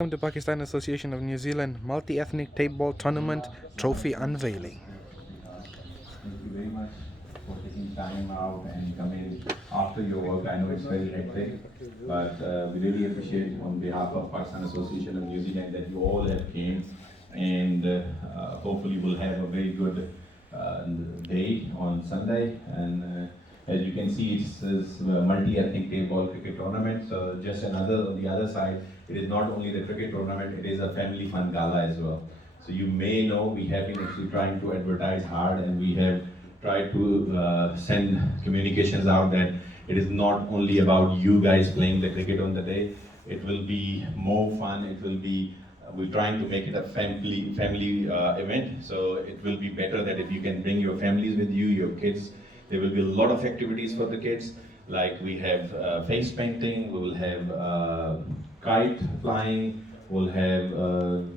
Welcome to Pakistan Association of New Zealand Multi-Ethnic Table Tournament Trophy Unveiling. Thank you very much for taking time out and coming after your work. I know it's very hectic, but we really appreciate on behalf of Pakistan Association of New Zealand that you all have came, and hopefully we'll have a very good day on Sunday. And as you can see, it's a multi-ethnic table cricket tournament. So just another on the other side, it is not only the cricket tournament; it is a family fun gala as well. So you may know we have been actually trying to advertise hard, and we have tried to send communications out that it is not only about you guys playing the cricket on the day. It will be more fun. It will be we're trying to make it a family event. So it will be better that if you can bring your families with you, your kids. There will be a lot of activities for the kids. Like we have face painting. We will have kite flying. We'll have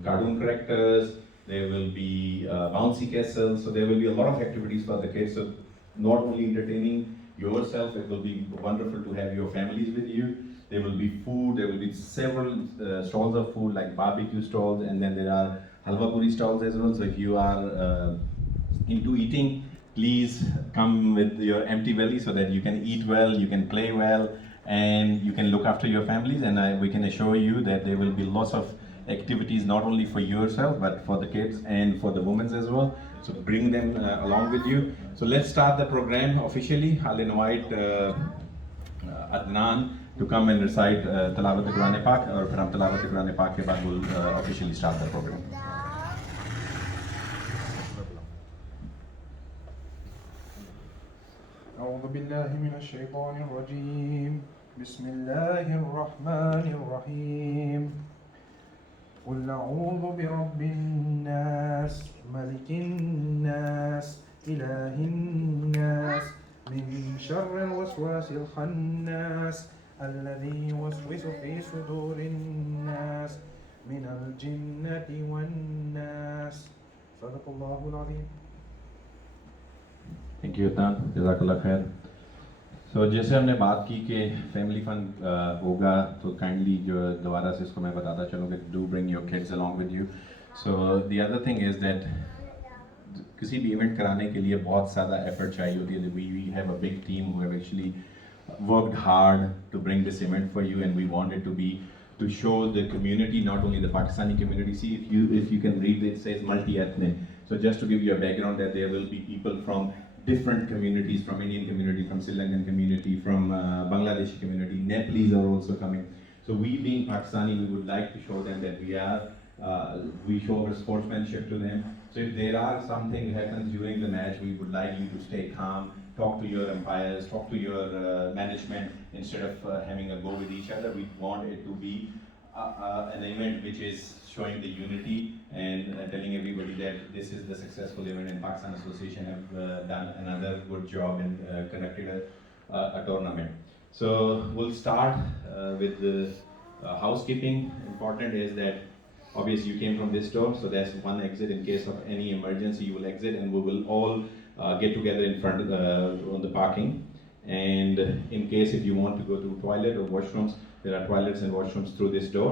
cartoon characters. There will be bouncy castles. So there will be a lot of activities for the kids. So not only entertaining yourself, it will be wonderful to have your families with you. There will be food. There will be several stalls of food like barbecue stalls, and then there are halwa puri stalls as well. So if you are into eating, please come with your empty belly so that you can eat well, you can play well, and you can look after your families. And we can assure you that there will be lots of activities not only for yourself but for the kids and for the women as well. So bring them along with you. So let's start the program officially. I'll invite Adnan to come and recite Tilawat Quran Pak, or from Tilawat Quran Pak ke baad we'll officially start the program. أعوذ بالله من الشيطان الرجيم بسم الله الرحمن الرحيم قل أعوذ برب الناس ملك الناس إله الناس من شر الوسواس الخناس الذي يوسوس في صدور الناس من الجنة والناس صدق الله العظيم. Thank you Adnan, जज़ाकल्लाह खैर. सो जैसे हमने बात की कि family fun होगा, तो kindly जो दोबारा से इसको मैं बताता चलूँ कि do bring your kids along with you. So the other thing is that किसी भी इवेंट कराने के लिए बहुत ज़्यादा एफर्ट चाहिए होती है. We have a big team who have actually worked hard to bring this event for you, and we want it to show the community, not only the Pakistani community. See, if you can read it says multi-ethnic. So just to give you a background, that there will be people from different communities, from Indian community, from Sri Lankan community, from Bangladeshi community, Nepalese are also coming. So we being Pakistani, we would like to show them that we show our sportsmanship to them. So if there are something happens during the match, we would like you to stay calm, talk to your umpires, talk to your management, instead of having a go with each other. We want it to be an event which is showing the unity and telling everybody that this is the successful event, and Pakistan Association have done another good job and conducted a tournament. So we'll start with the housekeeping. Important is that obviously you came from this door, so there's one exit. In case of any emergency, you will exit, and we will all get together in front of on the parking. And in case if you want to go to toilet or washrooms, there are toilets and washrooms through this door.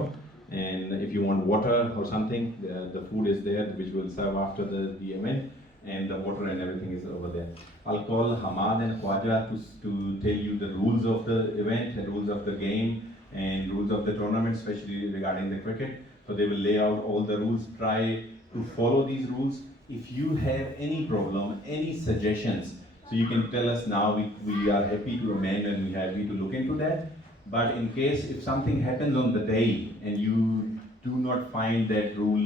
And if you want water or something, the food is there, which will serve after the event, and the water and everything is over there. I'll call Hamad and Khwaja to tell you the rules of the event, the rules of the game, and rules of the tournament, especially regarding the cricket. So they will lay out all the rules. Try to follow these rules. If you have any problem, any suggestions, so you can tell us now. We are happy to amend, and we are happy to look into that. But in case if something happens on the day and you do not find that rule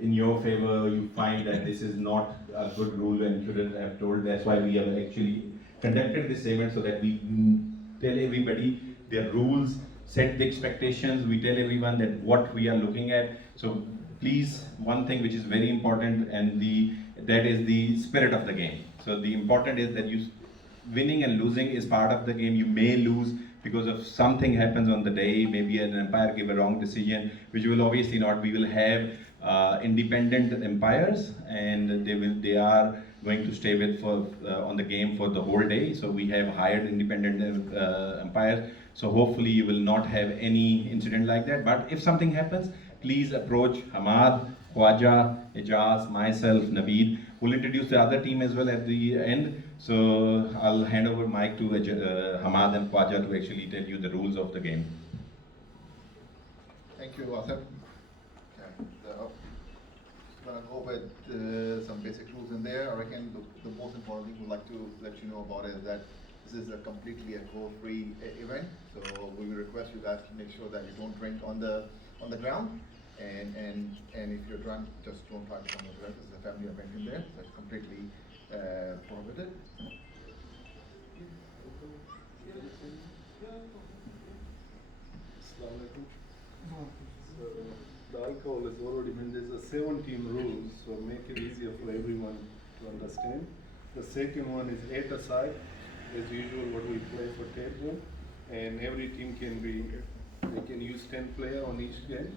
in your favor, you find that this is not a good rule and shouldn't have told. That's why we have actually conducted this event, so that we tell everybody their rules, set the expectations. We tell everyone that what we are looking at. So please, one thing which is very important, and that is the spirit of the game. So the important is that winning and losing is part of the game. You may lose because of something happens on the day, maybe an umpire give a wrong decision, which will obviously not. We will have independent umpires, and they are going to stay with for on the game for the whole day. So we have hired independent umpires. So hopefully you will not have any incident like that. But if something happens, please approach Hamad, Khwaja, Ijaz, myself, Naveed. We'll introduce the other team as well at the end. So I'll hand over mic to Hamad and Khwaja to actually tell you the rules of the game. Thank you, Asif. Gonna go with some basic rules in there. I reckon the most important thing we'd like to let you know about is that this is a completely alcohol-free event. So we will request you guys to make sure that you don't drink on the ground, and if you're drunk, just don't try to come on the ground. This is a family event in there, so it's completely prohibited. So the alcohol is already, when there's a 17 rules, so make it easier for everyone to understand. The second one is 8-a-side, as usual what we play for table, and every team they can use 10 players on each game,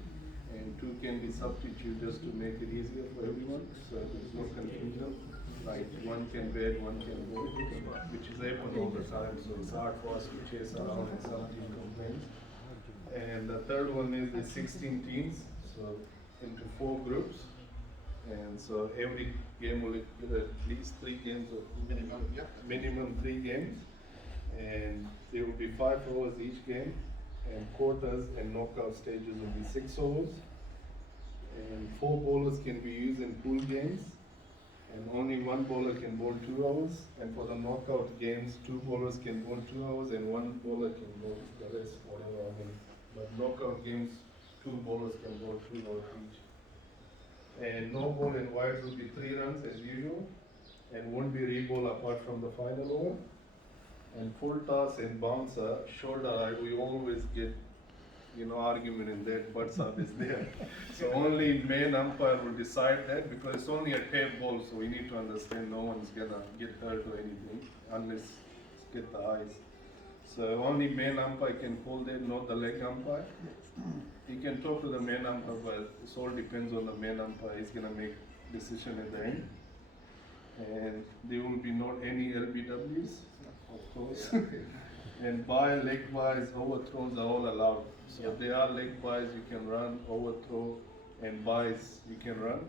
and 2 can be substitute just to make it easier for everyone, so there's no confusion. Like one can bed, one can go, which is happen all the time, so it's hard for us to chase around and some team complains. And the third one is the 16 teams, so into 4 groups. And so every game will get at least 3 games of minimum 3 games. And there will be 5 overs each game, and quarters and knockout stages will be 6 overs. And 4 bowlers can be used in pool games, and only 1 bowler can bowl 2 hours. And for the knockout games, 2 bowlers can bowl 2 hours, and 1 bowler can bowl the rest, whatever. But knockout games, 2 bowlers can bowl 3 hours each. And no ball and wide will be 3 runs as usual, and won't be re-ball apart from the final over. And full toss and bouncer, shoulder eye, we always get, argument in that, but sub is there. So only main umpire will decide that, because it's only a tape ball, so we need to understand no one's gonna get hurt or anything unless it's get the eyes. So only main umpire can call that, not the leg umpire. He can talk to the main umpire, but it all depends on the main umpire. He's gonna make decision at the end. And there will be not any LBWs, of course. And leg buys, overthrows are all allowed. So if there are leg buys, you can run, overthrow, and buys, you can run.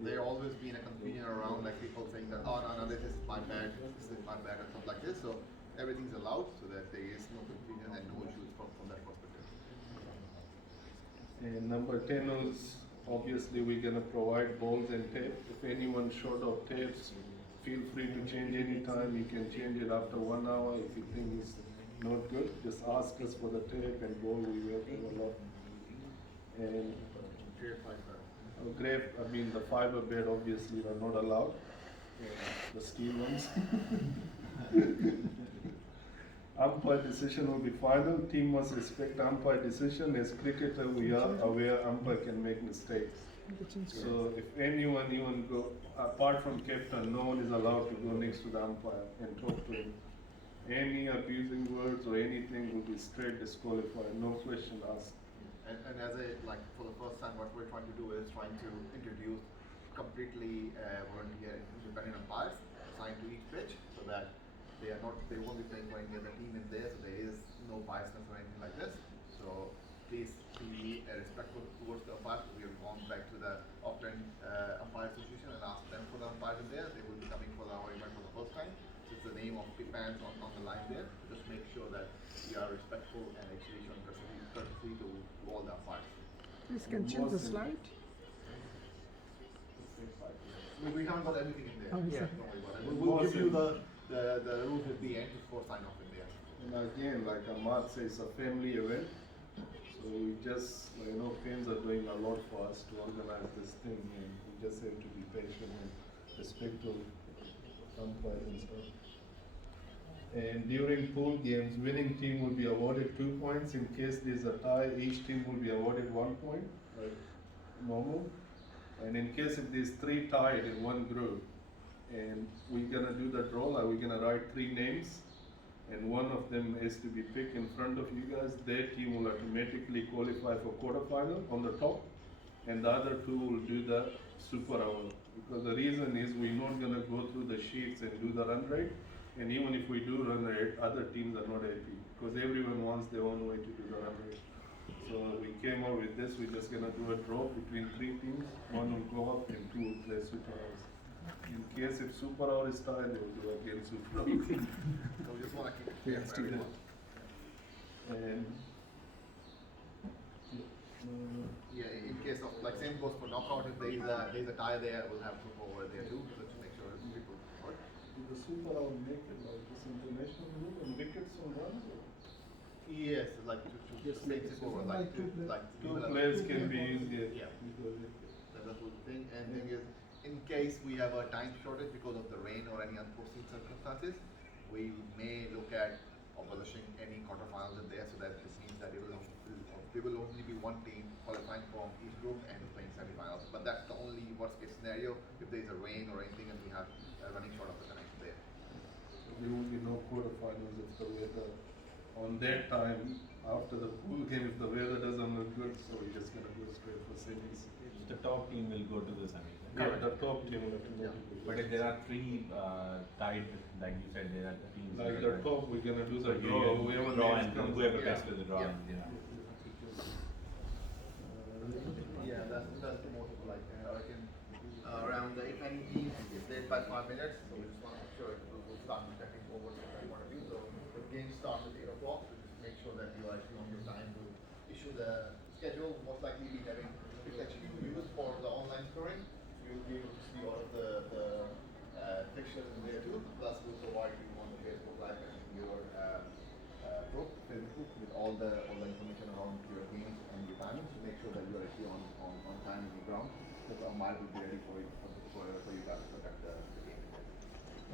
There always been a confusion around, like people saying that, oh no, this is my bag, this is my bag, and stuff like this. So everything's allowed, so that there is no confusion and no issues from that perspective. And number 10 is, obviously we're gonna provide balls and tape. If anyone short of tapes, feel free to change anytime. You can change it after 1 hour. If you think it's not good, just ask us for the tape and ball. We will have a lot. And the fiber bed obviously are not allowed. The steel ones. Umpire decision will be final. Team must respect umpire decision. As cricketer, we are aware umpire can make mistakes. So if anyone even go, apart from captain, no one is allowed to go next to the umpire and talk to him. Any abusing words or anything will be straight disqualified, no question asked. And as for the first time, what we're trying to do is trying to introduce completely volunteer independent umpires assigned to each pitch, so that they won't be playing for any other team in there, so there is no biasness or anything like this. So please be respectful towards the umpires. We have gone back to the Auckland Umpire Association and asked them for the umpires in there. They will be coming for our event for the first time. This is the name of the fans on the line there. Just make sure that we are respectful and actually showing courtesy to all the umpires. Please can change the slide. We haven't got everything in there. Oh, Yeah, sorry. don't worry about it. We'll give you the rules at the end before sign off in there. And again, like Ahmad says, a family event. So we just, fans are doing a lot for us to organize this thing, and we just have to be patient and respectful of umpires and stuff. And during pool games, winning team will be awarded 2 points. In case there's a tie, each team will be awarded 1 point, like normal. And in case if there's 3 tied in one group, and we're gonna do the draw, like we're gonna write 3 names, and one of them is to be picked in front of you guys. Their team will automatically qualify for quarterfinal on the top, and the other 2 will do the super hour. Because the reason is we're not gonna go through the sheets and do the run rate. And even if we do run rate, other teams are not happy because everyone wants their own way to do the run rate. So we came up with this. We're just gonna do a draw between 3 teams. One will go up and 2 will play super hours. In case if super hour is tied, they will do again super hour. So we just want to keep it fair for everyone. And Yeah, in case of like same goes for knockout. If there is a tie there, we'll have group over there too, so to make sure people. Right? the super hour make it like this international rule and wickets on runs. Yes, like to Yes, make yes, it over yes. like Like two players. like Two people have- players can be easier. Yeah. Because That's the whole thing. And thing is, in case we have a time shortage because of the rain or any unforeseen circumstances, we may look at abolishing any quarterfinals in there, so that this means that there will only be one team qualifying from each group and playing semifinals. But that's the only worst case scenario if there is a rain or anything and we have running short of the connection there. there will be no quarterfinals if the weather on that time after the pool game if the weather doesn't look good, so we're just gonna go straight for semis. The top team will go to the semi. Yeah, the top team will have to go Yeah. to the But if there are 3 tied, like you said, there are teams. like that the are- top, we're gonna do So the you draw. get Whoever draw names and comes whoever Yeah. gets to the draw. Yeah. And, yeah. Yeah, that's the most like I reckon around if any team is late by 5 minutes, so we just want to make sure we'll start checking over from that point of view. So the game starts at 8 o'clock, so just make sure that you are actually on your time to issue the schedule. Most likely be having it's actually used for the online scoring. You'll be able to see all of the fixtures in there too. Plus we'll provide you on the Facebook Live and your group, Facebook, with all the information around your games and your timings to make sure that you are actually on time in the ground. So Amar will be ready for you for you guys to look at the game.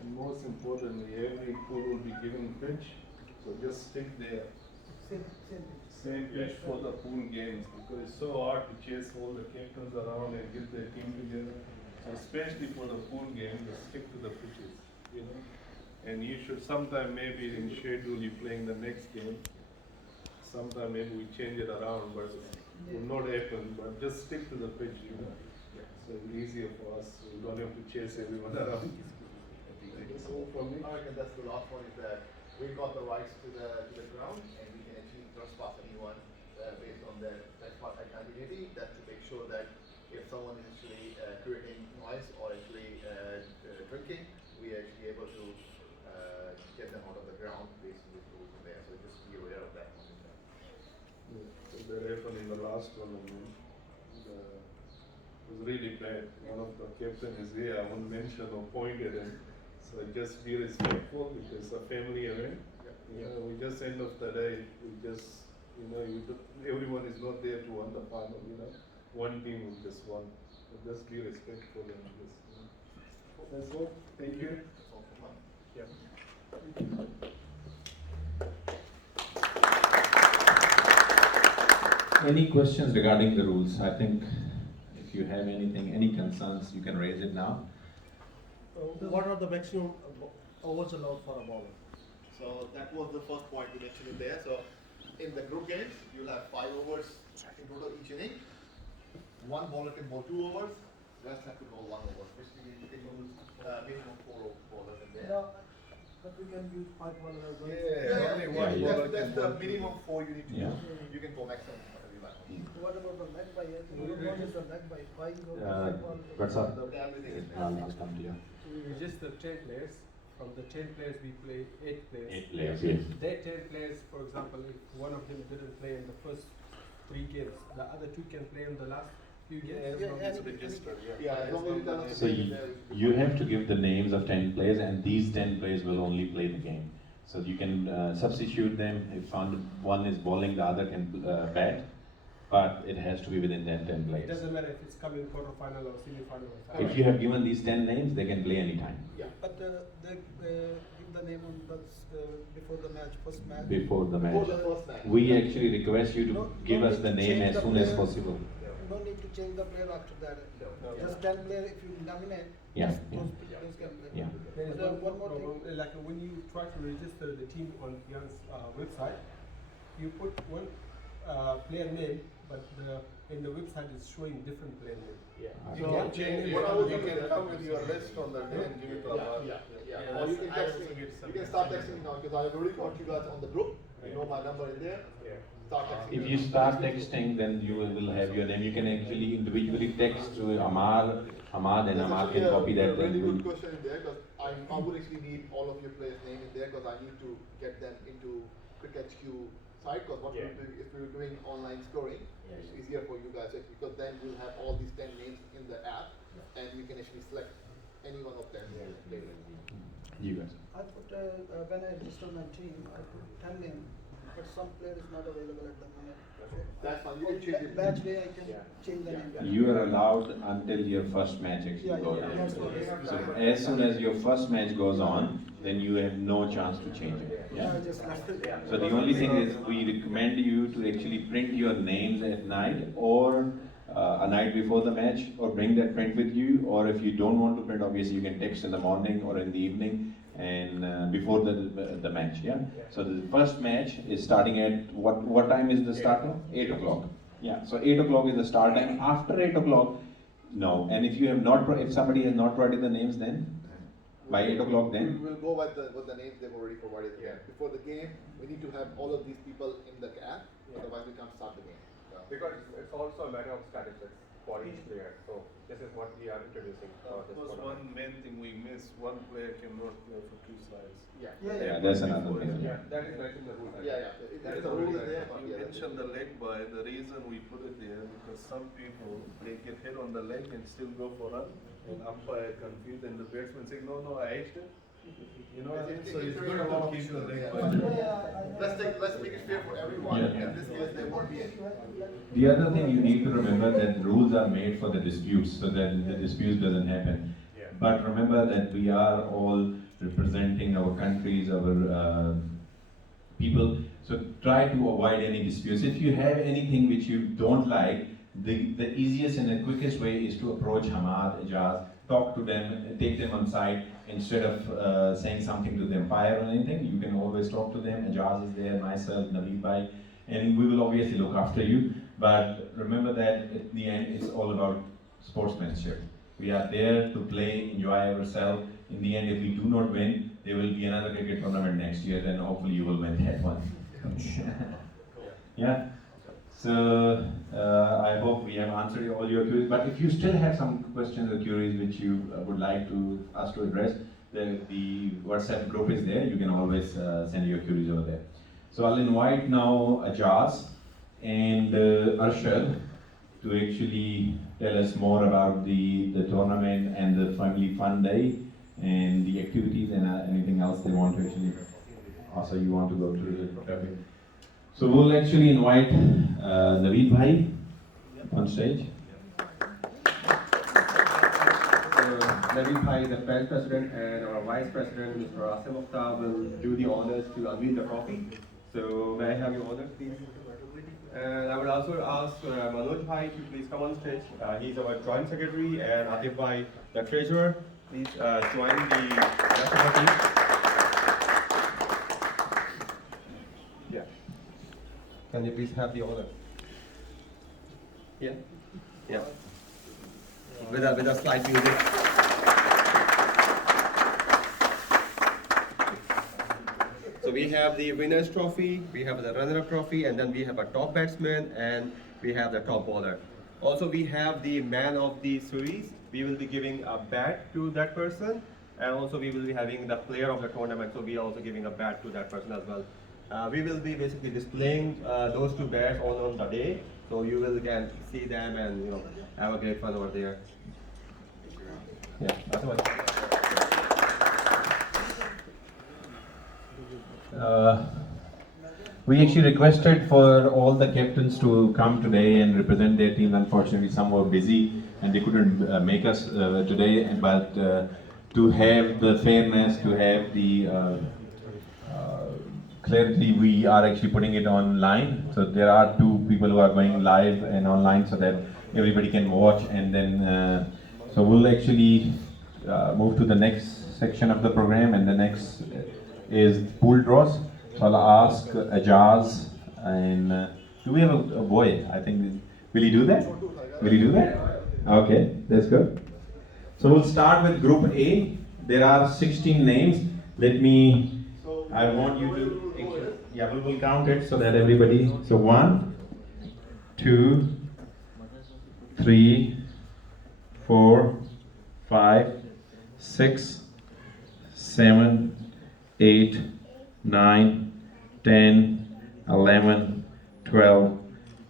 And most importantly, every pool will be given pitch, so just stick there. Same pitch for the pool games because it's so hard to chase all the captains around and get their team together. So especially for the pool game, just stick to the pitches, you know. And you should sometime maybe in schedule you playing the next game. Sometime maybe we change it around, but it will not happen. But just stick to the pitch, you know. So it's easier for us. We don't have to chase everyone around. So for me, I reckon that's the last one is that we got the rights to the ground and we can actually trespass anyone based on their trespass identity. That's to make sure that if someone is actually creating noise or actually drinking, we are actually able to get them out of the ground based on the rules from there. So just be aware of that. so that happened in the last tournament. It was really bad. One of the captain is here. I won't mention or point at him. So just be respectful because it's a family event. We just end of the day. We just everyone is not there to win the final. One team will just won. So just be respectful and just. That's all. Thank you. That's all from us. Yeah. Any questions regarding the rules? I think if you have anything, any concerns, you can raise it now. What are the maximum overs allowed for a bowler? So that was the first point we mentioned in there. So in the group games, you'll have 5 overs in total each inning. One bowler can bowl 2 overs, rest have to bowl 1 over. Which means you can use minimum 4 bowlers in there. But we can use 5 bowlers as well. Yeah, only yeah, one yeah, bowler that's can the bowl 2. minimum 4 you need to Yeah. use. You can go maximum whatever you like. What about the leg by 8? What is the leg by 5 or What's up? Everything is there. I'll come to you. We register 10 players. From the 10 players, we play 8 players. 8 players, yes. That 10 players, for example, if one of them didn't play in the first 3 games, the other 2 can play in the last few games. As long as registered, Yeah, as long as you tell us So the you, there is- you have to give the names of 10 players and these 10 players will only play the game. So you can substitute them. If one is bowling, the other can bat, but it has to be within 10 It players. doesn't matter if it's coming quarter-final or semi-final or final. If you have given these 10 names, they can play anytime. Yeah. But they give the name on before the match, first match. Before the Before match. the first match. We actually request you to No- give no us need the to name change as the soon as player. possible. No need to change the player after that. No. Just 10 player if you nominate. Yeah, just yeah. Those can play. Yeah. There is But one more problem, like when you try to register the team on Jan's website, you put one player name, but the in the website it's showing different player name. So you can come with your list on the day and give it to Amar. Or you can text me. You can start texting me now because I have already got you guys on the group. You know my number in there. Start texting If me. you start texting, then you will have your name. You can actually individually text to Amar, Ahmad, and That's Ahmad actually can copy a that. really And good will, question in there because I would actually need all of your players' name in there because I need to get them into CrickHQ site because what we're doing, if we were doing online scoring, it's easier for you guys because then you'll have all these 10 names in the app and you can actually select any one of them. you guys. I put, when I register my team, I put 10 names, but some player is not available at the moment. That's fine. You can change it. Batch day I can change the name. You are allowed until your first match actually goes on. That's what it is. So as soon as your first match goes on, then you have no chance to change it. Yeah. I just left it. So the only thing is we recommend you to actually print your names at night or a night before the match or bring that print with you, or if you don't want to print, obviously you can text in the morning or in the evening and before the match. Yeah. So the first match is starting at what time is the start time? 8 o'clock. Yeah. So 8 o'clock is the start time. After 8 o'clock, no. And if you have not, if somebody has not provided the names, then by 8 o'clock, We then will go with the names they've already provided there. Before the game, we need to have all of these people in the app, otherwise we can't start the game. Because it's also a matter of statistics for each player. So this is what we are introducing for Of this course, tournament. one main thing we miss, one player cannot play for 2 sides. yeah, that's another thing. Yeah, that is mentioned in the rules. Yeah. That is The rule is already there. but You yeah, that's- mentioned the leg buy, the reason we put it there because some people, they get hit on the leg and still go for run and umpire confused and the batsman say, no, I hit it. You know what I mean? So it's good to keep the leg buy. Let's make it fair for everyone. Yeah. In this case, there won't be any. The other thing you need to remember that rules are made for the disputes, so that the disputes doesn't happen. But remember that we are all representing our countries, our people. So try to avoid any disputes. If you have anything which you don't like, the easiest and the quickest way is to approach Hamad, Ijaz, talk to them, take them on side instead of saying something to the umpire or anything. You can always talk to them. Ijaz is there, myself, Naveed Bhai, and we will obviously look after you. But remember that at the end, it's all about sportsmanship. We are there to play, enjoy ourselves. In the end, if we do not win, there will be another cricket tournament next year, then hopefully you will win that one. Yeah. So I hope we have answered all your queries. But if you still have some questions or queries which you would like to us to address, the WhatsApp group is there. You can always send your queries over there. So I'll invite now Ajaz and Arshad to actually tell us more about the tournament and the family fun day and the activities and anything else they want to actually. Also, you want to go through the topic. So we'll actually invite Naveed Bhai on stage. Naveed Bhai, the Fed President, and our Vice President, Mr. Asim Mukhtar, will do the honors to unveil the trophy. So may I have your honors, please? And I would also ask Manoj Bhai to please come on stage. He's our Joint Secretary, and Atif Bhai, the Treasurer. Please join the rest of the team. Yeah. Can you please have the honor? Yeah. Yeah. With a slight music. So we have the winner's trophy, we have the runner-up trophy, and then we have a top batsman, and we have the top bowler. Also, we have the man of the series. We will be giving a bat to that person, and also we will be having the player of the tournament. So we are also giving a bat to that person as well. We will be basically displaying those two bats on the day, so you will can see them and have a great fun over there. Yeah, that's what. We actually requested for all the captains to come today and represent their team. Unfortunately, some were busy and they couldn't make us today. But to have the fairness, to have the clarity, we are actually putting it online. So there are 2 people who are going live and online so that everybody can watch. And then, so we'll actually move to the next section of the program, and the next is pool draws. So I'll ask Ajaz and do we have a boy? I think Will you do that? Will you do that? Okay, that's good. So we'll start with Group A. There are 16 names. I want you to, yeah, we'll count it so that everybody, so 1, 2, 3, 4, 5, 6, 7, 8, 9, 10, 11, 12,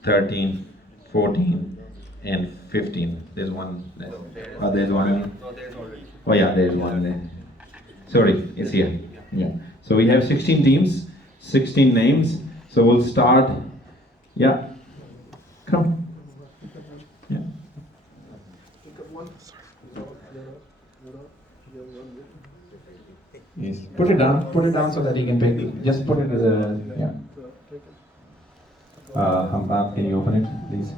13, 14, and 15. There's one left. Oh, there's one. No, there's already. Oh yeah, there's one there. Sorry, it's here. Yeah. So we have 16 teams, 16 names. So we'll start. Yeah. Come. Yeah. Yes. Put it down. Put it down so that he can pick it. Just put it as a, yeah. Hamad, can you open it, please?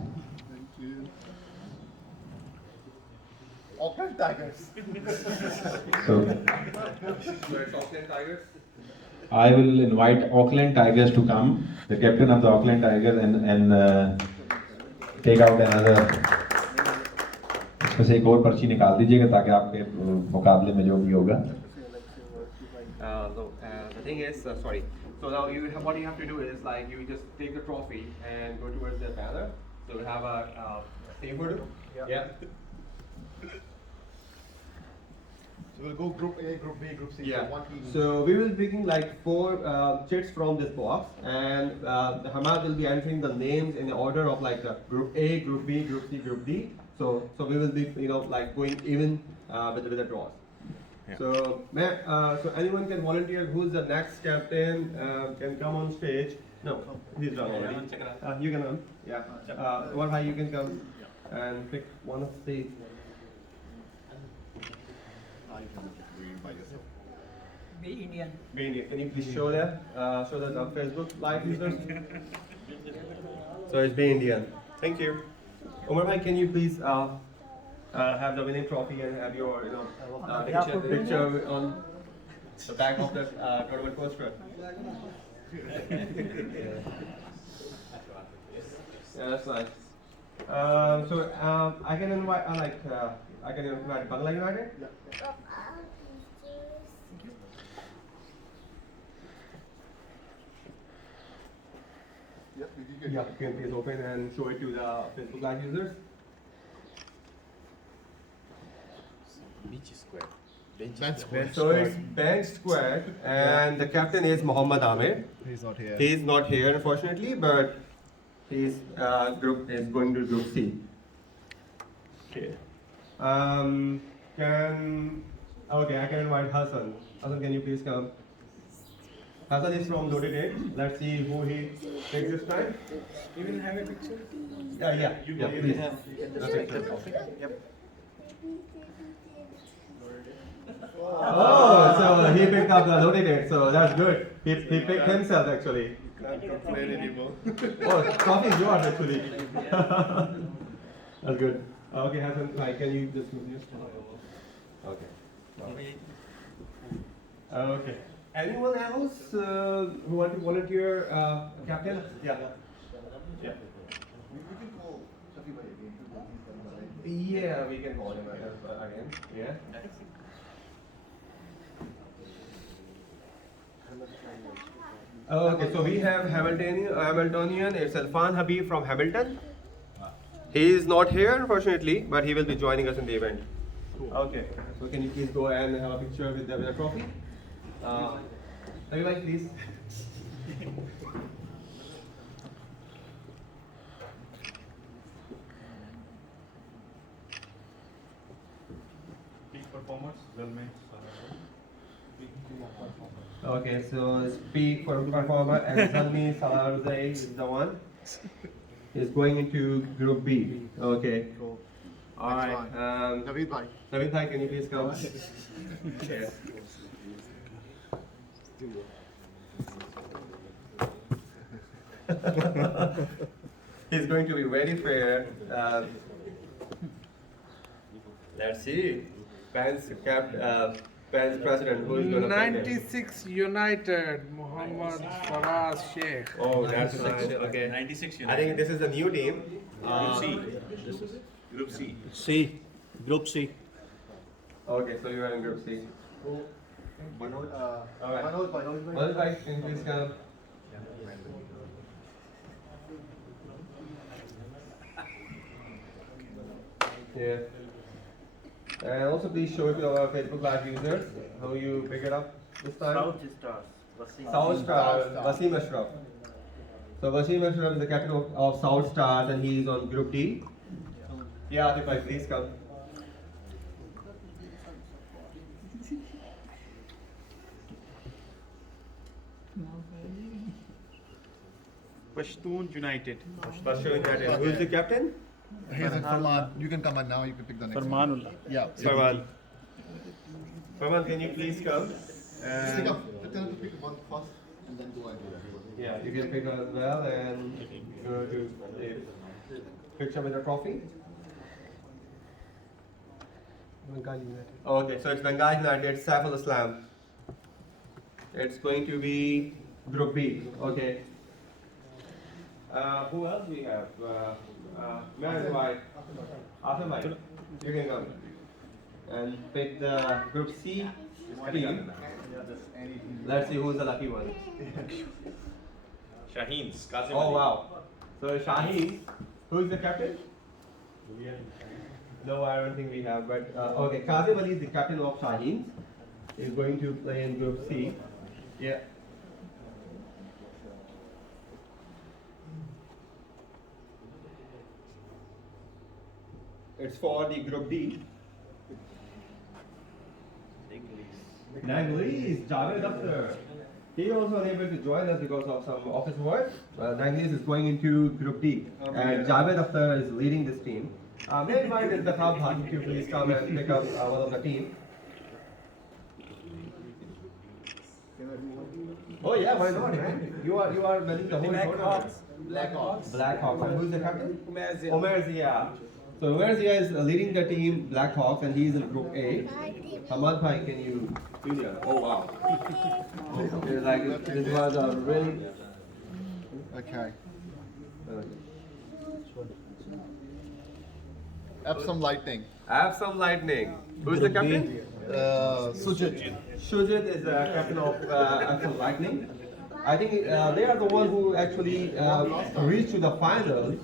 Auckland Tigers. So I will invite Auckland Tigers to come, the captain of the Auckland Tigers, and take out another. इसमें से एक और पर्ची निकाल दीजिएगा ताकि आपके मुकाबले में जो भी होगा. The thing is, sorry. So now what you have to do is like you just take the trophy and go towards the banner. So we have a table. Yeah. So we'll go Group A, Group B, Group C. Yeah. So one team. So we will be picking like 4 chits from this box, and Hamad will be entering the names in the order of like Group A, Group B, Group C, Group D. So we will be like going even with the draws. Yeah. So so anyone can volunteer. Who's the next captain? Can come on stage. No, he's done already. You can come. Yeah. One high, you can come and pick one of the. I can do it by yourself. Be Indian. Can you please show that? Show that on Facebook Live users. So it's Be Indian. Thank you. Omar bhai, can you please have the winning trophy and have your picture on the back of the tournament poster? Yeah, that's nice. So I can invite I can invite Bangla United. Yep, you can. Yeah, you can please open and show it to the Facebook Live users. So it's bench square, and the captain is Muhammad Amir. He's not here. He's not here unfortunately, but his group is going to Group C. Okay. I can invite Hassan. Hassan, can you please come? Hassan is from Loaded 8. Let's see who he takes this time. You will have a picture? Yeah, please. Yep. Oh, so he picked up the Loaded 8, so that's good. He picked himself actually. Can't complain anymore. Oh, trophy is yours actually. That's good. Okay, Hassan, can you just move this? Okay. Okay. Anyone else who want to volunteer, captain? Yeah. Yeah. We can call Shafi bhai again. Yeah, we can call him again. Yeah. Okay, so we have Hamiltonian. It's Alfan Habib from Hamilton. He is not here, unfortunately, but he will be joining us in the event. Okay, so can you please go and have a picture with the trophy? Everybody, please. Peak performance, well made. Okay, so speak for performer and Zalmi Salarzai is the one. Is going into Group B. Okay. Cool. All right. Naveed bhai. Naveed bhai, can you please come? Yes. He's going to be very fair. Let's see. Pence president, who is going to play there? 96 United, Muhammad Faraz Sheikh. Oh, that's nice. Okay. 96 I think this is a new team. Group C. C. Group C. Okay, so you are in Group C. Manoj, All right. Manoj, Manoj bhai, can you please come? Yeah. And also please show it to our Facebook Live users how you pick it up this time. South Star, Wasim Ashraf. So Wasim Ashraf is the captain of South Stars and he is on Group D. Yeah, Atif bhai, please come. Pashtun United. Pashtun United. Who is the captain? here's it, Farman. You can come back now. You can pick the next one. Farmanullah. Yeah. Farman. Farman, can you please come? Stick up. Tell him to pick one first and then go ahead. Yeah, you can pick one as well and go to the picture with the trophy. Bengali United. Okay, so it's Bengal United, Saif al-Islam. It's going to be Group B. Okay. Who else we have? Asim bhai, you can come and pick the Group C team. Let's see who's the lucky one. Shaheen's. Oh wow. So Shaheen, who is the captain? No, I don't think we have, but okay, Kazim Ali is the captain of Shaheen. He's going to play in Group C. Yeah. It's for the Group D. Nanglis, Javed Akhtar. He is also unable to join us because of some office work. Nanglis is going into Group D, and Javed Akhtar is leading this team. May I invite Intaqab Bhati to please come and pick up one of the team. Oh yeah, why not, man? You are winning the whole tournament. Blackhawks. And who's the captain? Omer Zia. So Omer Zia is leading the team Blackhawks and he is in Group A. Hamad Bhai, can you Julia? Oh wow. It's like this was a really Okay. Epsom Lightning. Epsom Lightning. Who's the captain? Sujit. Shujit is the captain of Epsom Lightning. I think they are the one who actually reached to the finals.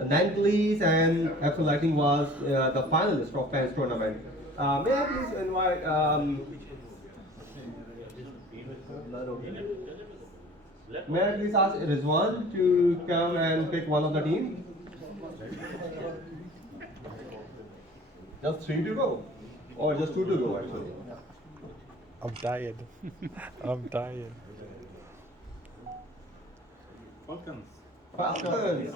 Nanglis and Epsom Lightning was the finalist of Fans tournament. May I please invite may I please ask Rizwan to come and pick one of the team? Just 3 to go, or just 2 to go actually. I'm tired. I'm tired. Falcons. Falcons.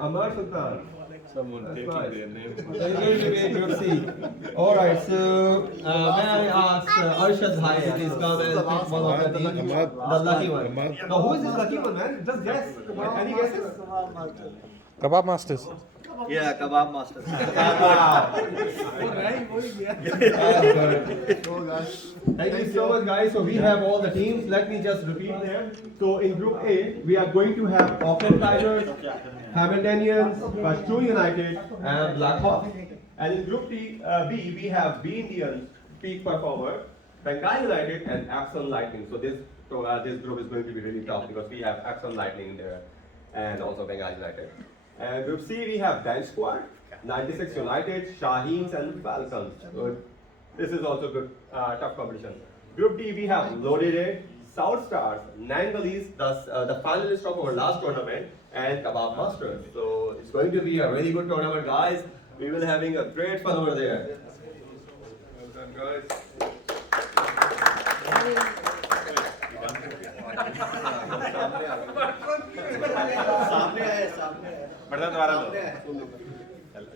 Amar Sultan. Someone That's taking nice. their name. So you're going to be in Group C. Alright, so may I ask Arshad Bhai to please come and pick one of the team? The lucky one. Now who is this lucky one, man? Just guess. Any guesses? Kebab Masters. Yeah, Kebab Master. Thank you so much, guys. So we have all the teams. Let me just repeat them. So in Group A, we are going to have Auckland Tigers, Hamiltonians, Pashtun United, and Blackhawks. And in Group B, we have B Indians, Peak Performer, Bengal United, and Epsom Lightning. So this group is going to be really tough because we have Epsom Lightning there, and also Bengal United. And Group C, we have Bench Squad, 96 United, Shaheens, and Falcons. So this is also good, tough competition. Group D, we have Loaded A, South Stars, Nangalis, the finalists of our last tournament, and Kebab Masters. So it's going to be a really good tournament, guys. We will be having a great fun over there. Well done, guys. बड़ा दोबारा दो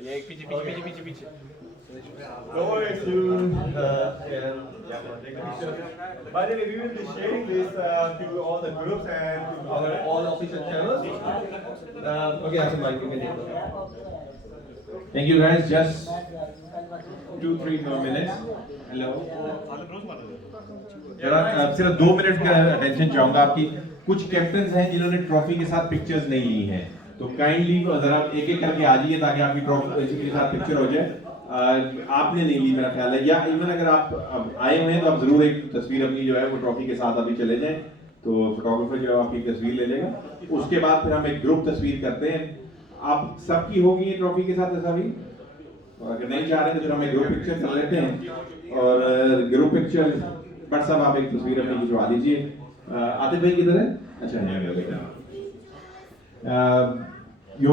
ये एक पीछे पीछे पीछे पीछे पीछे No worries, soon. By the way, we will be sharing this to all the groups and to our all official channels. Okay, Asim bhai, you can take it. Thank you guys. Just 2-3 more minutes. Hello. जरा सिर्फ 2 minute का attention चाहूंगा आपकी। कुछ captains हैं जिन्होंने trophy के साथ पिक्चर्स नहीं ली हैं, तो काइंडली ज़रा एक एक करके आ जाइए ताकि आपकी ट्रॉफी के साथ पिक्चर हो जाए। आपने नहीं ली मेरा ख्याल है, या इवन अगर आप अब आए हुए हैं तो आप ज़रूर एक तस्वीर अपनी जो है वो ट्रॉफी के साथ अभी चले जाएं, तो फोटोग्राफर जो है आपकी तस्वीर ले लेगा। उसके बाद फिर हम एक ग्रुप तस्वीर करते हैं। आप सबकी होगी ये ट्रॉफी के साथ ऐसा भी, और अगर नहीं चाह रहे तो फिर हम एक ग्रुप पिक्चर कर लेते हैं। और ग्रुप पिक्चर बट सब आप एक तस्वीर अपनी खिंचवा लीजिए। आतिफ भाई किधर है? अच्छा है। Your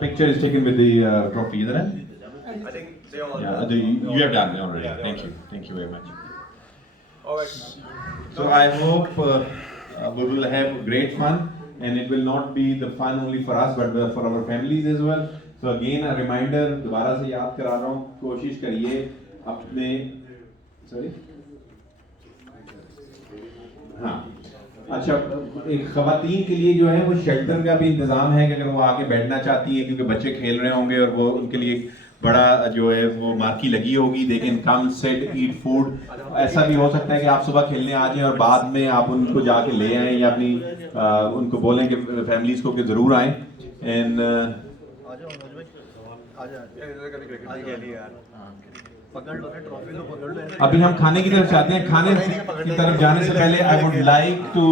picture is taken with the trophy, isn't it? I think they all. Yeah, you have done it already. Thank you very much. All right. So I hope we will have great fun, and it will not be the fun only for us, but for our families as well. So again a reminder, दोबारा से याद करा रहा हूँ, कोशिश करिए अपने हाँ अच्छा, एक खवातीन के लिए जो है वो शेल्टर का भी इंतजाम है कि अगर वो आके बैठना चाहती है, क्योंकि बच्चे खेल रहे होंगे और वो उनके लिए बड़ा जो है वो मार्की लगी होगी, they can come sit eat food. ऐसा भी हो सकता है कि आप सुबह खेलने आ जाएं और बाद में आप उनको जाके ले आएं, या अपनी उनको बोलें कि फैमिलीज को कि ज़रूर आएं। एंड अभी हम खाने की तरफ जाते हैं। खाने की तरफ जाने से पहले I would like to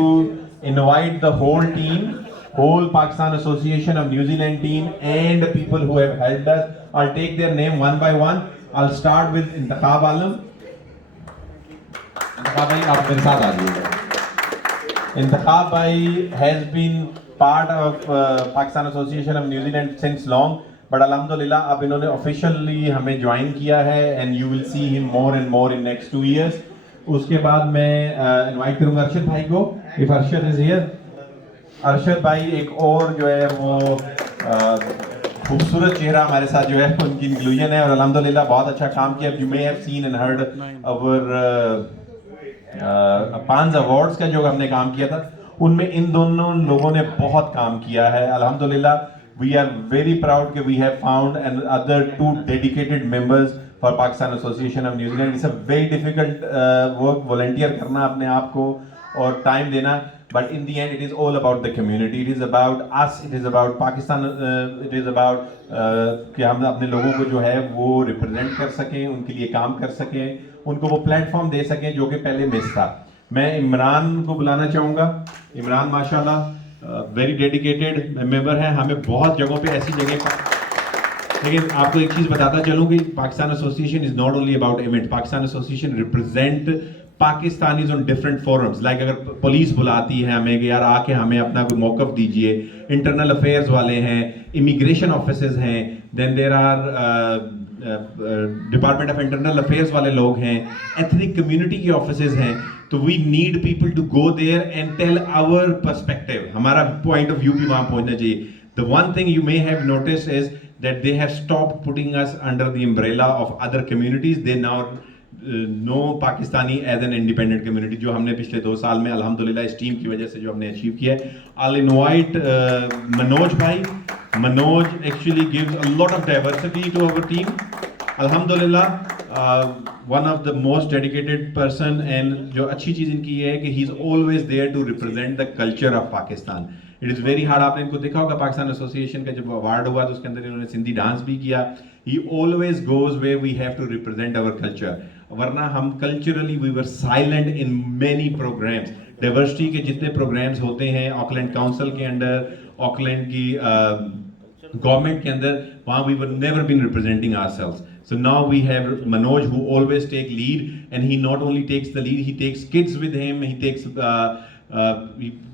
invite the whole team, whole Pakistan Association of New Zealand team and the people who have helped us. I'll take their name one by one. I'll start with Intikhab Alam. Intikhab bhai, aap mere saath aa jaiye. Intikhab bhai has been part of Pakistan Association of New Zealand since long, but alhamdulillah अब इन्होंने officially हमें join किया है, and you will see him more and more in next 2 years. उसके बाद मैं invite करूँगा अरशद भाई को, if Arshad is here. Arshad भाई एक और जो है वो खूबसूरत चेहरा हमारे साथ जो है उनकी इंक्लूजन है, और अल्हम्दुलिल्लाह बहुत अच्छा काम किया। You may have seen and heard our पांच अवार्ड्स का जो हमने काम किया था, उनमें इन दोनों लोगों ने बहुत काम किया है। अल्हम्दुलिल्लाह वी आर वेरी प्राउड कि we have found and other 2 dedicated members for Pakistan association of New Zealand. It's a very difficult work, volunteer करना अपने आप को और टाइम देना, but in the end it is all about the community, it is about us, it is about Pakistan, it is about कि हम अपने लोगों को जो है वो रिप्रेजेंट कर सकें, उनके लिए काम कर सकें, उनको वो प्लेटफॉर्म दे सकें जो कि पहले मिस था। मैं इमरान को बुलाना चाहूँगा। इमरान माशाल्लाह वेरी डेडिकेटेड मेंबर है, हमें बहुत जगहों पे ऐसी जगह लेकिन आपको एक चीज़ बताता चलूँ कि Pakistan association is not only about event. Pakistan association represent Pakistanis on different forums, like अगर पुलिस बुलाती है हमें कि यार आके हमें अपना कोई मौक़िफ़ दीजिए, इंटरनल अफेयर्स वाले हैं, इमिग्रेशन ऑफिसर्स हैं, then there are department of internal affairs वाले लोग हैं, एथनिक कम्युनिटी के ऑफिसर्स हैं, तो we need people to go there and tell our perspective, हमारा पॉइंट ऑफ व्यू भी वहाँ पहुँचना चाहिए। The one thing you may have notice is that they have stopped putting us under the umbrella of other communities, they now know Pakistani as an independent community, जो हमने पिछले 2 साल में अल्हम्दुलिल्लाह इस टीम की वजह से जो हमने अचीव किया है। आई invite Manoj bhai. Manoj actually gives a lot of diversity to our team. अल्हम्दुलिल्लाह one of the most dedicated person, and जो अच्छी चीज़ इनकी ये है कि he is always there to represent the culture of Pakistan. It is very hard, आपने इनको देखा होगा पाकिस्तान एसोसिएशन का जब अवार्ड हुआ तो उसके अंदर इन्होंने सिंधी डांस भी किया। He always goes way we have to represent our culture, वरना हम culturally we were silent in many programs. Diversity के जितने प्रोग्राम्स होते हैं ऑकलैंड काउंसिल के अंडर, ऑकलैंड की गवर्नमेंट के अंदर, वहाँ we were never been representing ourselves. So now we have Manoj who always take lead, and he not only takes the lead, he takes kids with him, he takes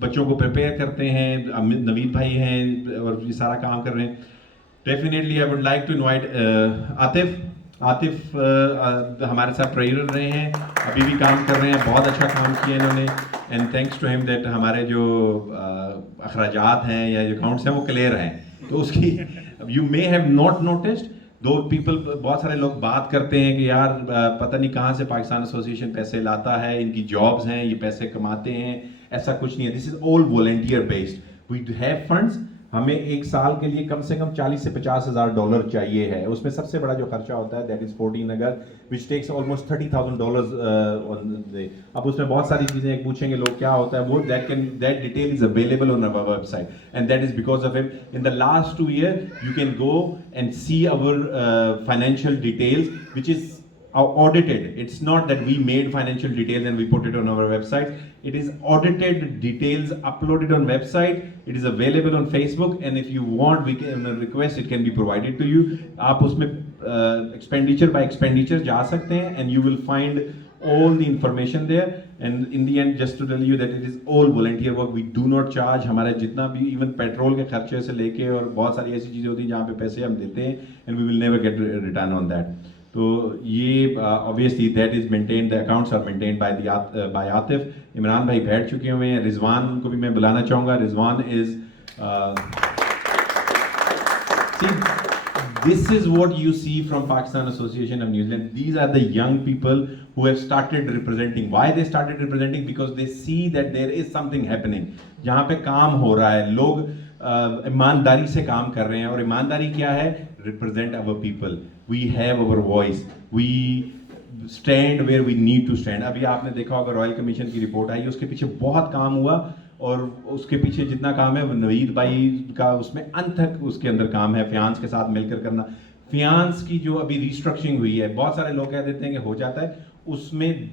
बच्चों को prepare करते हैं, नवीद भाई हैं और ये सारा काम कर रहे हैं। Definitely I would like to invite Atif हमारे साथ ट्रेनर रहे हैं, अभी भी काम कर रहे हैं, बहुत अच्छा काम किया इन्होंने, and thanks to him that हमारे जो अखराजात हैं या जो अकाउंट्स हैं वो क्लियर हैं। तो उसकी you may have not noticed, दो पीपल, बहुत सारे लोग बात करते हैं कि यार पता नहीं कहाँ से पाकिस्तान एसोसिएशन पैसे लाता है, इनकी जॉब्स हैं, ये पैसे कमाते हैं, ऐसा कुछ नहीं है। This is all volunteer based. We have funds हमें एक साल के लिए कम से कम 40 से 50 हज़ार डॉलर चाहिए है। उसमें सबसे बड़ा जो खर्चा होता है दैट इज़ 14 अगर विच टेक्स ऑलमोस्ट $30,000 अब उसमें बहुत सारी चीज़ें एक पूछेंगे लोग क्या होता है वो that detail is available on our website and that is because of him in the last 2 years you can go and see our financial details which is audited. It's not that we made financial details and we put it on our website. It is audited details uploaded on website. It is available on Facebook and if you want we can request it can be provided to you. आप उसमें expenditure by expenditure जा सकते हैं and you will find all the information there and in the end just to tell you that it is all volunteer work. We do not charge. हमारे जितना भी even petrol के खर्चे से लेके और बहुत सारी ऐसी चीज़ें होती हैं जहाँ पे पैसे हम देते हैं and we will never get return on that. तो ये obviously that is maintained, the accounts are maintained by by Atif. Imran भाई बैठ चुके हुए हैं, रिजवान को भी मैं बुलाना चाहूँगा. Rizwan is see this is what you see from Pakistan Association of New Zealand. These are the young people who have started representing. Why they started representing? Because they see that there is something happening. जहाँ पे काम हो रहा है, लोग ईमानदारी से काम कर रहे हैं और ईमानदारी क्या है? Represent our people. We have our voice. We stand where we need to stand. अभी आपने देखा होगा रॉयल कमीशन की रिपोर्ट आई, उसके पीछे बहुत काम हुआ और उसके पीछे जितना काम है वो नवीद भाई का उसमें अंत तक उसके अंदर काम है, फियांस के साथ मिलकर करना. फियांस की जो अभी रिस्ट्रक्चरिंग हुई है, बहुत सारे लोग कह देते हैं कि हो जाता है, उसमें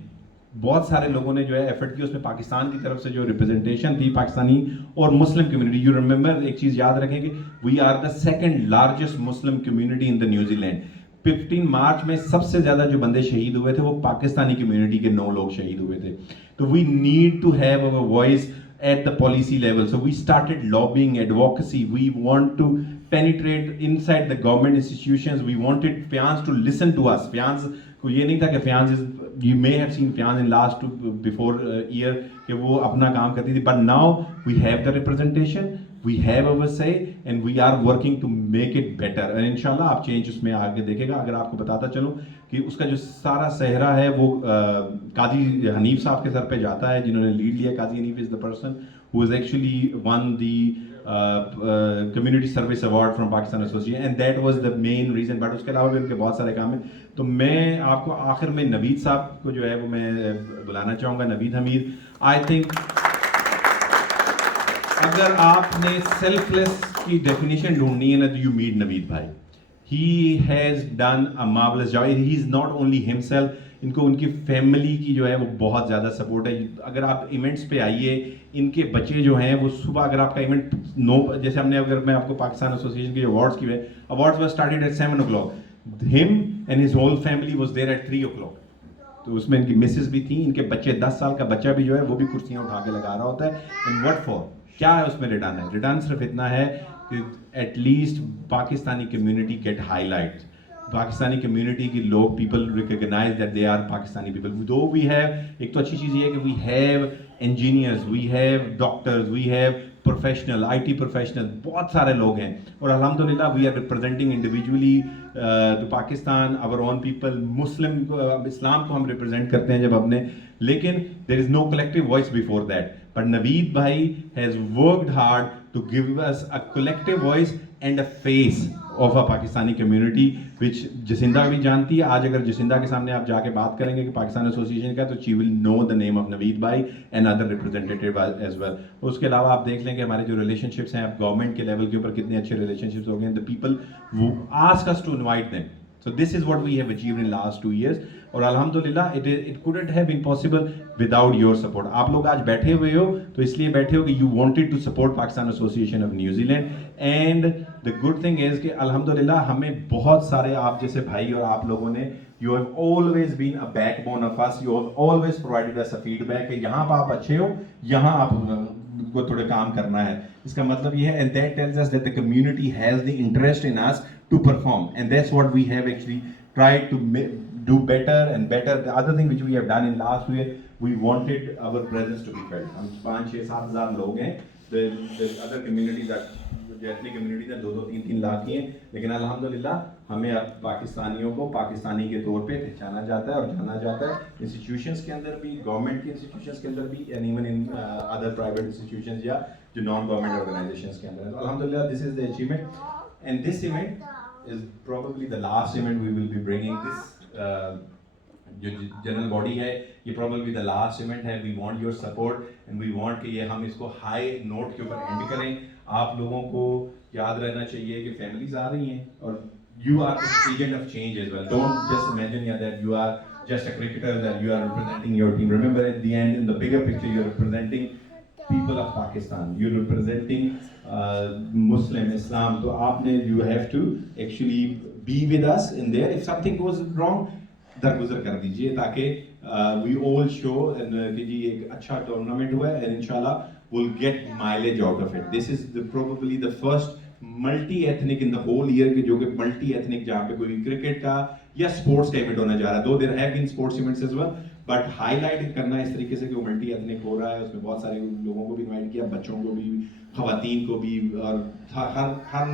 बहुत सारे लोगों ने जो है एफर्ट की, उसमें पाकिस्तान की तरफ से जो रिप्रेजेंटेशन थी पाकिस्तानी और मुस्लिम कम्युनिटी. यू रिमेंबर एक चीज़ याद रखेंगे, we are the second largest Muslim community in the New Zealand. 15 मार्च में सबसे ज़्यादा जो बंदे शहीद हुए थे वो पाकिस्तानी कम्युनिटी के 9 लोग शहीद हुए थे. तो we need to have our voice at the policy level. So we started lobbying, advocacy. We want to penetrate inside the government institutions. We wanted Fiance to listen to us. Fiance को ये नहीं था कि Fiance is, you may have seen Fiance in last before year कि वो अपना काम करती थी. But now we have the representation, we have our say and we are working to make it better. And इंशाल्लाह आप चेंज उसमें आगे देखेगा. अगर आपको बताता चलूँ कि उसका जो सारा सहरा है वो काजी हनीफ साहब के सर पे जाता है, जिन्होंने लीड लिया. Qazi Hanif is the person who is actually won the community service award from Pakistan association and that was the main reason. But उसके अलावा भी उनके बहुत सारे काम हैं. तो मैं आपको आखिर में नवीद साहब को जो है वो मैं बुलाना चाहूँगा, नवीद हमीद. आई थिंक अगर आपने सेल्फलेस की डेफिनेशन ढूंढनी है ना तो यू मीट नवीद भाई. He has done a marvelous job. He is not only himself. इनको उनकी फैमिली की जो है वो बहुत ज़्यादा सपोर्ट है. अगर आप इवेंट्स पे आइए, इनके बच्चे जो हैं वो सुबह अगर आपका इवेंट 9 जैसे हमने अगर मैं आपको पाकिस्तान एसोसिएशन के अवार्ड्स की है, awards were started at 7 o'clock. Him and his whole family was there at 3 o'clock. तो उसमें इनकी मिसेस भी थी, इनके बच्चे 10 साल का बच्चा भी जो है वो भी कुर्सियाँ उठा के लगा रहा होता है. And what for? क्या है उसमें रिटर्न है? रिटर्न सिर्फ इतना है कि at least Pakistani community get highlight. Pakistani community की लोग people recognise that they are Pakistani people. Though we have, एक तो अच्छी चीज़ ये है कि we have engineers, we have doctors, we have professional, IT professional, बहुत सारे लोग हैं. और अल्हम्दुलिल्लाह we are representing individually to Pakistan, our own people. Muslim Islam को हम रिप्रेजेंट करते हैं जब अपने, लेकिन there is no collective voice before that. But Naveed bhai has worked hard to give us a collective voice and a face of a Pakistani community which Jacinda भी जानती है. आज अगर जसिंदा के सामने आप जाके बात करेंगे कि पाकिस्तान एसोसिएशन का, तो she will know the name of Naveed भाई and other representative as well. उसके अलावा आप देख लें कि हमारे जो relationships हैं, आप गवर्नमेंट के लेवल के ऊपर कितने अच्छे relationships हो गए. The people who ask us to invite them. So this is what we have achieved in last 2 years. और अल्हम्दुलिल्लाह it couldn't have been possible without your support. आप लोग आज बैठे हुए हो तो इसलिए बैठे हो कि you wanted to support Pakistan Association of New Zealand. And the good thing is कि अल्हम्दुलिल्लाह हमें बहुत सारे आप जैसे भाई और आप लोगों ने, you have always been a backbone of us. You have always provided us a feedback कि यहाँ पर आप अच्छे हो, यहाँ आप को थोड़े काम करना है. इसका मतलब ये है, and that tells us that the community has the interest in us to perform, and that's what we have actually tried to do better and better. The other thing which we have done in last year, we wanted our presence to be felt. हम 5, 6, 7 हज़ार लोग हैं. The other communities are जो ethnic communities हैं 2-2, 3-3 लाख ही हैं, लेकिन अल्हम्दुलिल्लाह हमें अब पाकिस्तानियों को पाकिस्तानी के तौर पे पहचाना जाता है और जाना जाता है, इंस्टीट्यूशंस के अंदर भी, गवर्नमेंट के इंस्टीट्यूशंस के अंदर भी, and even in other private institutions या जो नॉन गवर्नमेंट ऑर्गेनाइजेशंस के अंदर है। तो अल्हम्दुलिल्लाह this is the achievement, and this event is probably the last event we will be bringing this जो जनरल बॉडी है, ये probably the last event है। we want your support and we want कि ये हम इसको हाई नोट के ऊपर एंड करें। आप लोगों को याद रहना चाहिए कि फैमिलीज आ रही हैं और you are the agent of change as well. Don't just imagine that you are just a cricketer, that you are representing your team. Remember, at the end, in the bigger picture, you are representing people of Pakistan. You're representing Muslim Islam. So आपने you have to actually be with us in there. If something goes wrong, दरगुजर कर दीजिए ताकि we all show कि जी एक अच्छा tournament हुआ है, and inshallah we'll get mileage out of it. This is probably the first multi-ethnic in the whole year कि जो कि multi-ethnic जहाँ पे कोई क्रिकेट का या स्पोर्ट्स का इवेंट होने जा रहा है। Though there have been sports events as well, but highlight करना इस तरीके से कि वो मल्टी एथनिक हो रहा है, उसमें बहुत सारे लोगों को भी इनवाइट किया, बच्चों को भी, खवातीन को भी, और हर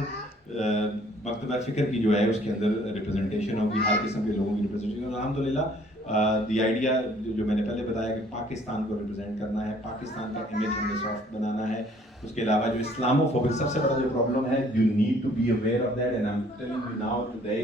मकतबा फ़िक्र की जो है उसके अंदर रिप्रेजेंटेशन होगी, हर किस्म के लोगों की रिप्रेजेंटेशन। अल्हम्दुलिल्लाह द आइडिया जो मैंने पहले बताया कि पाकिस्तान को रिप्रेजेंट करना है, पाकिस्तान का इमेज हमें सॉफ्ट बनाना है। उसके अलावा जो इस्लामोफोबिक सबसे बड़ा जो प्रॉब्लम है, you need to be aware of that, and I am telling you now today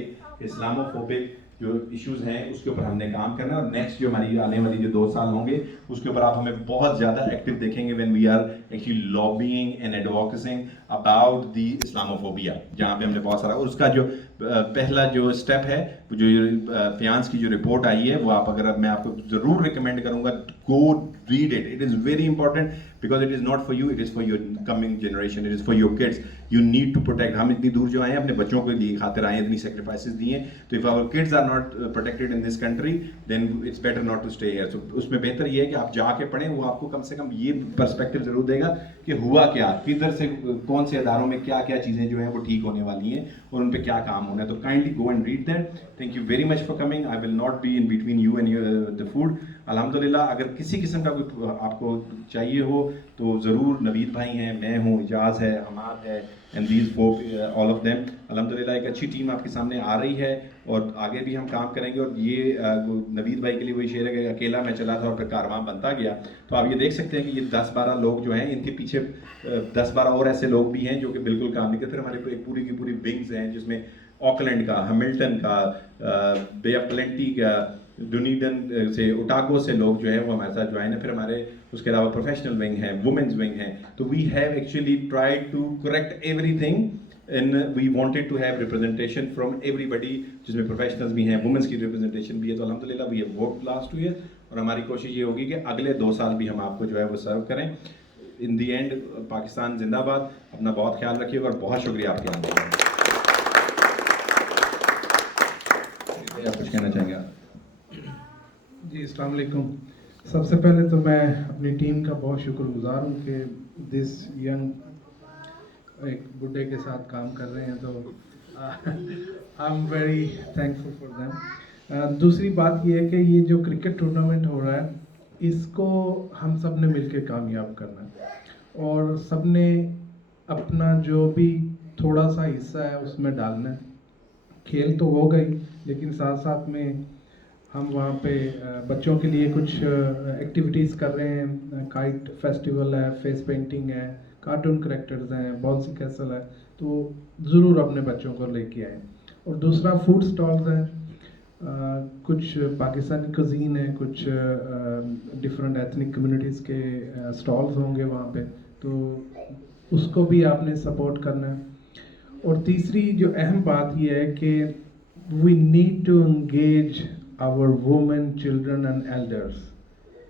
Islamophobic जो इश्यूज हैं उसके ऊपर हमने काम करना है। और नेक्स्ट जो हमारी आने वाली जो 2 साल होंगे उसके ऊपर आप हमें बहुत ज़्यादा एक्टिव देखेंगे when we are actually lobbying and advocacing about the Islamophobia, जहाँ पे हमने बहुत सारा, और उसका जो पहला जो स्टेप है, जो फियांस की जो रिपोर्ट आई है, वो आप अगर मैं आपको ज़रूर रिकमेंड करूँगा, go read it, it is very important because it is not for you, it is for your coming generation, it is for your kids. You need to protect. हम इतनी दूर जो आए हैं अपने बच्चों के लिए खातिर आए हैं, इतनी सेक्रीफाइसेस दिए हैं, तो if our kids are not protected in this country then it's better not to stay here. So उसमें बेहतर ये है कि आप जाके पढ़ें, वो आपको कम से कम ये पर्सपेक्टिव ज़रूर देगा कि हुआ क्या, किधर से कौन से इदारों में क्या क्या चीज़ें जो हैं वो ठीक होने वाली हैं और उन पर क्या काम होना है। तो kindly go and read that. Thank you very much for coming. I will not be in between you and the food. अल्हम्दुलिल्लाह अगर किसी किस्म का कोई आपको चाहिए हो तो ज़रूर, नवीद भाई हैं, मैं हूँ, इजाज़ है, हमाद है, and these folk all of them. अल्हम्दुलिल्लाह एक अच्छी टीम आपके सामने आ रही है और आगे भी हम काम करेंगे। और ये नवीद भाई के लिए वही शेर है कि अकेला मैं चला था और फिर कारवां बनता गया। तो आप ये देख सकते हैं कि ये 10-12 लोग जो हैं, इनके पीछे 10-12 और ऐसे लोग भी हैं जो कि बिल्कुल काम नहीं करते। फिर हमारे एक पूरी की पूरी विंग्स हैं जिसमें ऑकलैंड का, हैमिल्टन का, बे ऑफ प्लेंटी का, डुनीडन से, ओटागो से लोग जो हैं वो हमारे साथ ज्वाइन है। फिर हमारे उसके अलावा प्रोफेशनल विंग है, वुमेंस विंग है। तो we have actually tried to correct everything and we wanted to have representation from everybody, जिसमें प्रोफेशनल्स भी हैं, वुमेंस की रिप्रेजेंटेशन भी है। तो अल्हम्दुलिल्लाह we have worked last 2 year और हमारी कोशिश ये होगी कि अगले 2 साल भी हम आपको जो है वो सर्व करें। इन दी एंड पाकिस्तान जिंदाबाद। अपना बहुत ख्याल रखिएगा और बहुत शुक्रिया आपके आने का। आप कुछ कहना चाहेंगे आप? जी अस्सलाम वालेकुम। सबसे पहले तो मैं अपनी टीम का बहुत शुक्रगुजार हूँ कि दिस यंग एक बुड्ढे के साथ काम कर रहे हैं, तो I am very thankful for them. दूसरी बात ये है कि ये जो क्रिकेट टूर्नामेंट हो रहा है इसको हम सब ने मिल के कामयाब करना है और सब ने अपना जो भी थोड़ा सा हिस्सा है उसमें डालना है। खेल तो हो गई, लेकिन साथ साथ में हम वहाँ पे बच्चों के लिए कुछ एक्टिविटीज़ कर रहे हैं। काइट फेस्टिवल है, फेस पेंटिंग है, कार्टून करेक्टर्स हैं, बॉन्सी कैसल है, तो ज़रूर अपने बच्चों को लेके आएँ। और दूसरा फूड स्टॉल्स हैं, कुछ पाकिस्तानी कुजीन है, कुछ डिफरेंट एथनिक कम्युनिटीज़ के स्टॉल्स होंगे वहाँ पे, तो उसको भी आपने सपोर्ट करना है। और तीसरी जो अहम बात ये है कि we need to engage our women, children and elders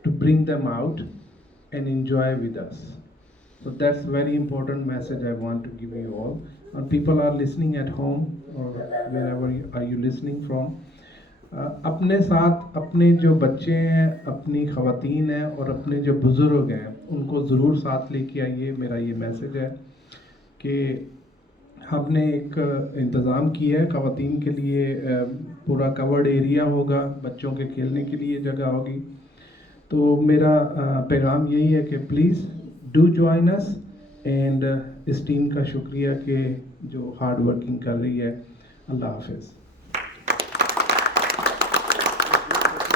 to bring them out and enjoy with us. So that's very important message I want to give you all. And people are listening at home or wherever are you listening from. अपने साथ अपने जो बच्चे हैं, अपनी ख़वातीन हैं और अपने जो बुज़ुर्ग हैं उनको ज़रूर साथ लेके आइए। मेरा ये मैसेज है कि हमने एक इंतज़ाम किया है ख़वातीन के लिए, पूरा कवर्ड एरिया होगा, बच्चों के खेलने के लिए जगह होगी। तो मेरा पैगाम यही है कि please do join us and इस टीम का शुक्रिया कि जो हार्ड वर्किंग कर रही है। अल्लाह हाफिज़।